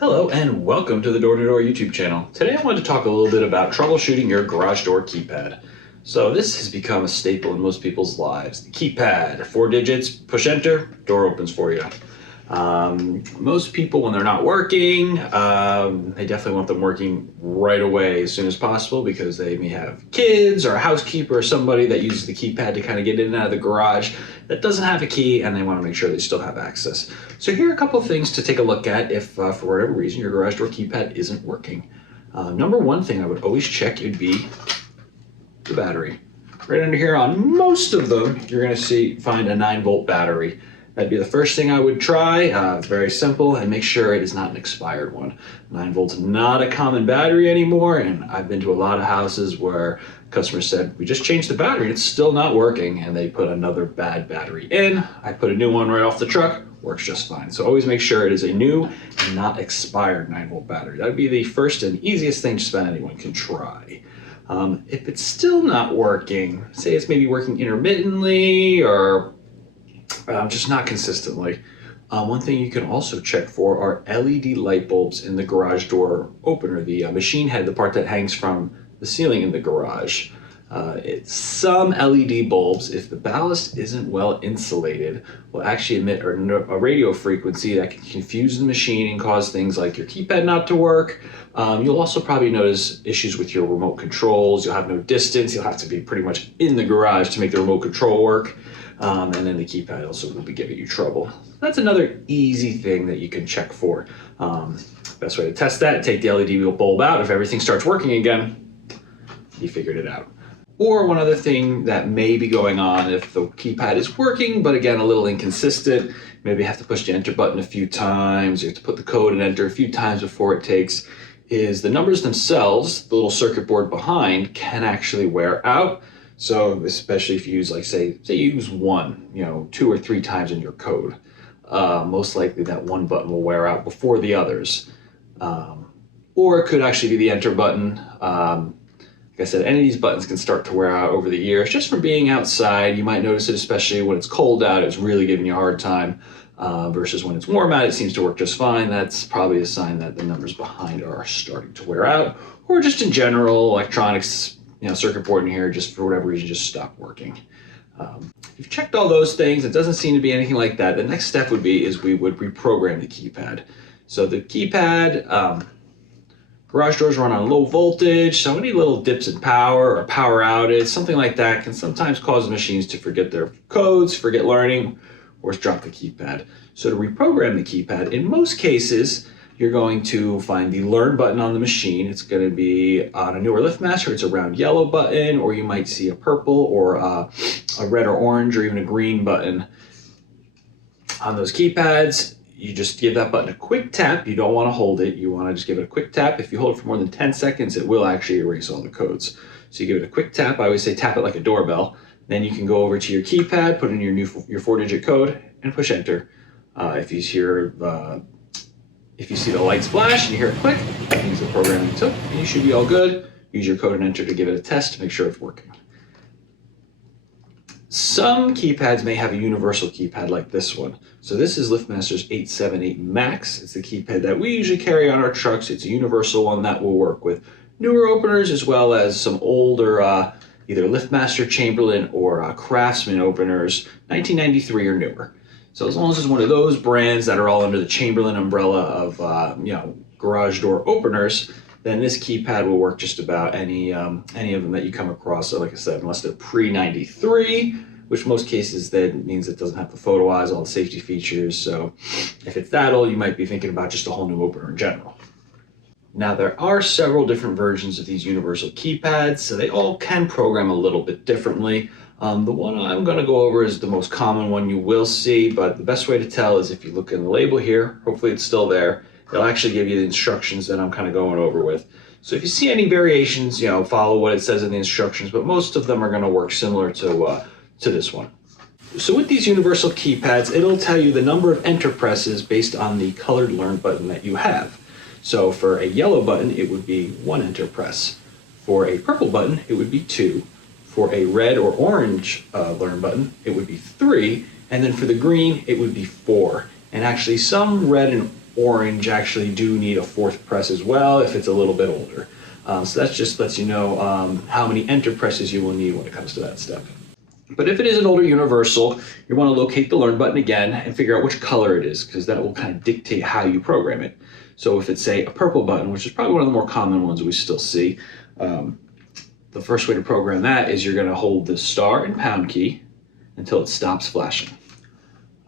Hello and welcome to the Door-to-Door YouTube channel. Today I wanted to talk a little bit about troubleshooting your garage door keypad. So this has become a staple in most people's lives. The keypad, 4 digits, push enter, door opens for you. Most people, when they're not working, they definitely want them working right away as soon as possible because they may have kids or a housekeeper or somebody that uses the keypad to kind of get in and out of the garage that doesn't have a key, and they want to make sure they still have access. So here are a couple of things to take a look at if for whatever reason your garage door keypad isn't working. Number one thing I would always check would be the battery. Right under here on most of them, you're going to find a 9-volt battery. That'd be the first thing I would try. It's very simple, and make sure it is not an expired one. 9 volts not a common battery anymore, and I've been to a lot of houses where customers said, we just changed the battery and it's still not working, and they put another bad battery in. I put a new one right off the truck, works just fine. So always make sure it is a new and not expired 9-volt battery. That would be the first and easiest thing just about anyone can try. If it's still not working, say it's maybe working intermittently or just not consistently. One thing you can also check for are LED light bulbs in the garage door opener, the machine head, the part that hangs from the ceiling in the garage. Some LED bulbs, if the ballast isn't well insulated, will actually emit a radio frequency that can confuse the machine and cause things like your keypad not to work. You'll also probably notice issues with your remote controls. You'll have no distance. You'll have to be pretty much in the garage to make the remote control work. And then the keypad also will be giving you trouble. That's another easy thing that you can check for. Best way to test that, take the LED bulb out. If everything starts working again, you figured it out. Or one other thing that may be going on if the keypad is working, but again, a little inconsistent, maybe you have to push the enter button a few times, you have to put the code and enter a few times before it takes, is the numbers themselves, the little circuit board behind, can actually wear out. So especially if you use, like, say you use one, 2 or 3 times in your code, most likely that one button will wear out before the others. Or it could actually be the enter button. Like I said, any of these buttons can start to wear out over the years. Just from being outside, you might notice it, especially when it's cold out, it's really giving you a hard time. Versus when it's warm out, it seems to work just fine. That's probably a sign that the numbers behind are starting to wear out. Or just in general, electronics, circuit board in here, just for whatever reason, just stopped working. If you've checked all those things, it doesn't seem to be anything like that. The next step would be we would reprogram the keypad. So the keypad, garage doors run on low voltage, so any little dips in power or power outage, something like that can sometimes cause machines to forget their codes, forget learning, or drop the keypad. So to reprogram the keypad, in most cases, you're going to find the Learn button on the machine. It's going to be on a newer Liftmaster. It's a round yellow button, or you might see a purple or a red or orange or even a green button. On those keypads, you just give that button a quick tap. You don't want to hold it. You want to just give it a quick tap. If you hold it for more than 10 seconds, it will actually erase all the codes. So you give it a quick tap. I always say tap it like a doorbell. Then you can go over to your keypad, put in your 4-digit code, and push enter. If you see the lights flash and you hear it click, that means the programming took, and you should be all good. Use your code and enter to give it a test to make sure it's working. Some keypads may have a universal keypad like this one. So this is Liftmaster's 878 Max. It's the keypad that we usually carry on our trucks. It's a universal one that will work with newer openers as well as some older either Liftmaster, Chamberlain, or Craftsman openers, 1993 or newer. So as long as it's one of those brands that are all under the Chamberlain umbrella of garage door openers, then this keypad will work just about any of them that you come across. So like I said, unless they're pre-93, which most cases that means it doesn't have the photo eyes, all the safety features. So if it's that old, you might be thinking about just a whole new opener in general. Now there are several different versions of these universal keypads, so they all can program a little bit differently. The one I'm going to go over is the most common one you will see, but the best way to tell is if you look in the label here, hopefully it's still there, it'll actually give you the instructions that I'm kind of going over with. So if you see any variations, follow what it says in the instructions, but most of them are going to work similar to this one. So with these universal keypads, it'll tell you the number of enter presses based on the colored Learn button that you have. So for a yellow button, it would be 1 enter press. For a purple button, it would be 2. For a red or orange Learn button, it would be 3. And then for the green, it would be 4. And actually some red and orange actually do need a fourth press as well if it's a little bit older. So that just lets you know how many enter presses you will need when it comes to that step. But if it is an older universal, you want to locate the learn button again and figure out which color it is, because that will kind of dictate how you program it. So if it's, say, a purple button, which is probably one of the more common ones we still see, the first way to program that is you're going to hold the star and pound key until it stops flashing.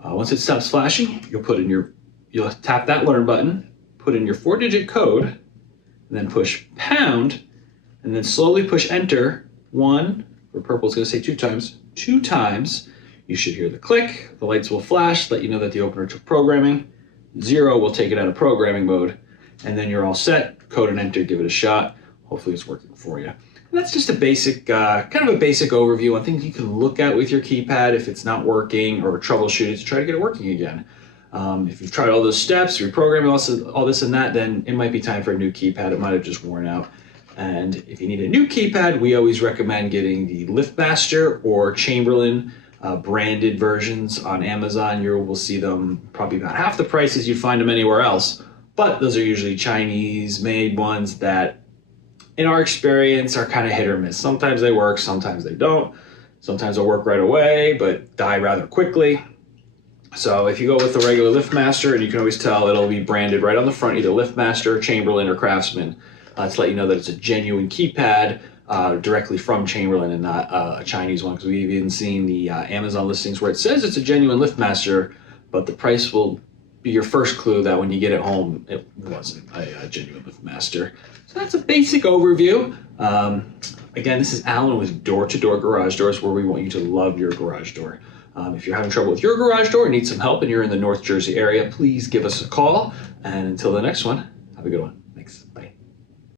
Once it stops flashing, you'll tap that learn button, put in your 4-digit code, and then push pound, and then slowly push enter. 1, for purple it's going to say 2 times. 2 times, you should hear the click, the lights will flash, let you know that the opener took programming. 0 will take it out of programming mode, and then you're all set. Code and enter, give it a shot. Hopefully it's working for you. And that's just a basic, kind of a basic overview on things you can look at with your keypad if it's not working, or troubleshoot it to try to get it working again. If you've tried all those steps, reprogramming all this and that, then it might be time for a new keypad. It might have just worn out. And if you need a new keypad, we always recommend getting the Liftmaster or Chamberlain branded versions on Amazon. You will see them probably about half the prices you'd find them anywhere else. But those are usually Chinese-made ones that, in our experience, are kind of hit or miss. Sometimes they work, sometimes they don't. Sometimes they'll work right away, but die rather quickly. So if you go with the regular Liftmaster, and you can always tell it'll be branded right on the front, either Liftmaster, Chamberlain, or Craftsman, to let you know that it's a genuine keypad directly from Chamberlain and not a Chinese one, because we've even seen the Amazon listings where it says it's a genuine Liftmaster, but the price will be your first clue that when you get it home, it wasn't a genuine Liftmaster. So that's a basic overview. Again, this is Alan with Door-to-Door Garage Doors, where we want you to love your garage door. If you're having trouble with your garage door and need some help and you're in the North Jersey area, please give us a call. And until the next one, have a good one. Thanks. Bye.